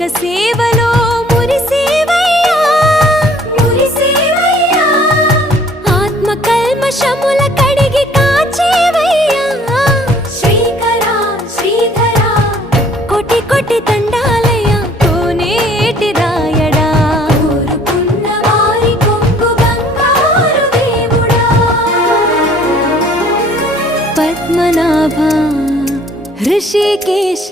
లోక సేవలో మురిసేవయ్యా మురిసేవయ్యా ఆత్మ కల్మషముల కడిగి కాచేవయ్యా శ్రీకరా శ్రీధరా కోటి కోటి దండాలయ్యా కోనేటి రాయడా కోరుకున్న వారి కొంగు బంగారు దేవుడా పద్మనాభ ऋषिकेश